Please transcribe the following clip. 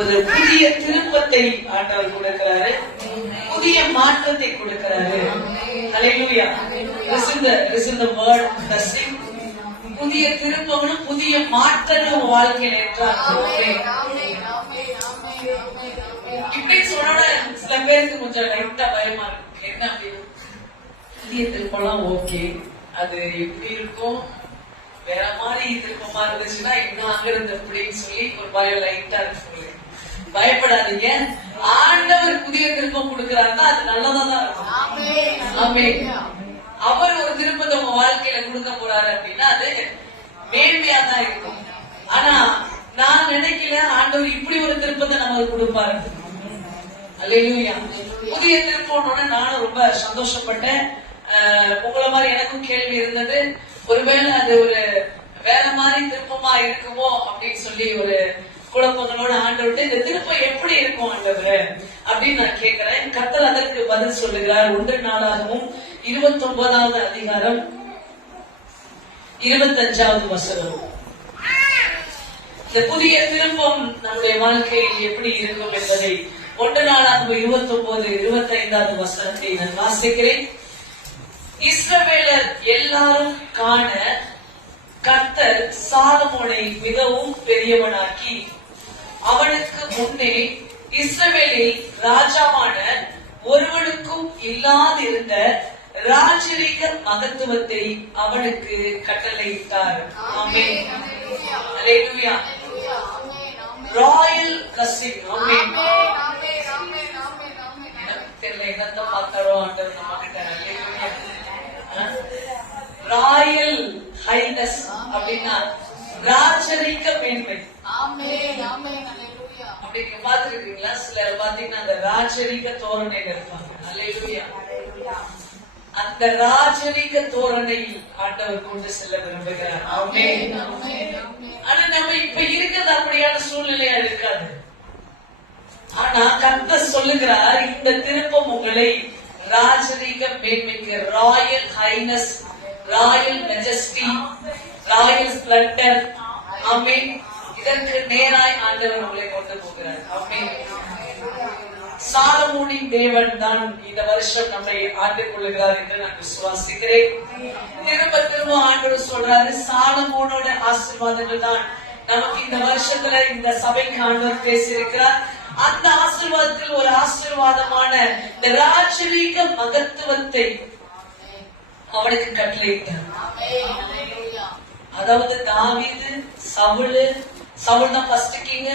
ஒரு புதிய திருப்பத்தை ஆண்டவர் கொடுக்கிறாரு, புதிய மாற்றத்தை கொடுக்கிறாரு. ஹல்லேலூயா. Listen the word blessing. புதிய திருப்பங்களும் புதிய மாற்றங்களும் வாழ்க்கையில் ஏற்றாங்க. இப்படி சொன்னோட சில பேருக்கு கொஞ்சம் லைட்டா பயமா இருக்கு. என்ன அப்படின்னு புதிய திருப்பம்லாம் ஓகே, அது எப்படி இருக்கும், வேற மாதிரி திருப்பமா இருந்துச்சுன்னா இன்னும் அங்க இருந்து அப்படின்னு சொல்லி ஒரு பயம் லைட்டா இருக்கு. பயப்படாதீங்க, ஆண்டவர் புதிய திருப்பம் கொடுக்கிறாருன்னா அது நல்லதாதான் இருக்கும். அவர் ஒரு திருப்பத்தை உங்க வாழ்க்கையில கொடுக்க போறாரு அப்படின்னா அது மேன்மையா தான் இருக்கும். ஆனா நான் நினைக்கல ஆண்டவர் இப்படி ஒரு திருப்பத்தை நமக்கு கொடுப்பாரு. அல்லேலூயா. புதிய திருப்பம்னோட நானும் ரொம்ப சந்தோஷப்பட்டேன். உங்களை மாதிரி எனக்கும் கேள்வி இருந்தது, ஒருவேளை அது ஒரு வேற மாதிரி திருப்பமா இருக்குமோ அப்படின்னு சொல்லி ஒரு குழப்பங்களோட ஆண்டவர்கிட்ட இந்த திருப்பம் எப்படி இருக்கும் ஆண்டவர் அப்படின்னு நான் கேட்கிறேன். கர்த்தர் அதற்கு பதில் சொல்லுகிறார். 1 நாளாகவும் 29வது அதிகாரம் 25வது வசனம். இந்த புதிய திருப்பம் நம்முடைய வாழ்க்கையில் எப்படி இருக்கும் என்பதை 1 நாளாகவும் 29, 25வது வசனத்தை நான் வாசிக்கிறேன். இஸ்ரவேலர் எல்லாரும் காண கர்த்தர் சாலமோனை மிகவும் பெரியவனாக்கி அவனுக்கு முன்னே இஸ்ரவேலில் ராஜாவான ஒருவனுக்கும் இல்லாதிருந்த ராஜரீக மகத்துவத்தை அவனுக்கு கட்டளையிட்டார். ஆமென். அல்லேலூயா. Royal blessing. ஆமென். தெரியல என்னத்த பார்த்தாரோ ஆண்டவர் நம்ம கிட்ட. அல்லேலூயா. ராயல் ஹைனஸ் அப்படின்னா ராஜரீக மேன்மை. அப்படி நீங்க பாத்துருக்கீங்களா? சிலர் பாத்தீங்கன்னா அந்த ராஜரீக தோரணையில இருப்பாங்க. அல்லேலூயா. அந்த ராஜரீக தோரணையில் ஆண்டவர் கொண்டு செல்ல விரும்புகிறார். ஆனா நம்ம இப்ப இருக்கிறது அப்படியான சூழ்நிலையா இருக்காது. ஆனா கர்த்தர் சொல்லுகிறார், இந்த திருப்பம் உங்களை ராஜரீக மேன்மைக்கு, royal highness, royal majesty, royal splendour, ஆமென், இதற்கு நேராய் ஆண்டவர் உங்களை கொண்டு போகிறார். ஆமென். சாலமோனின் தேவன் தான் இந்த வருஷம் நம்மை ஆண்டு கொள்ளுகிறார் என்று நான் விசுவாசிக்கிறேன். திரும்ப ஆண்டவர் சொல்றாரு, சாலமோனோட ஆசீர்வாதங்கள் தான் நமக்கு இந்த வருஷத்துல இந்த சபைக்கு ஆண்டவர் பேசியிருக்கிறார். அந்த ஆசீர்வாதத்தில் ஒரு ஆசீர்வாதமான இந்த ராஜரீக மகத்துவத்தை அவனுக்கு கட்டளையிட்டார். அதாவது தாவீது, சவுல் தான் ஃபர்ஸ்ட் கிங்.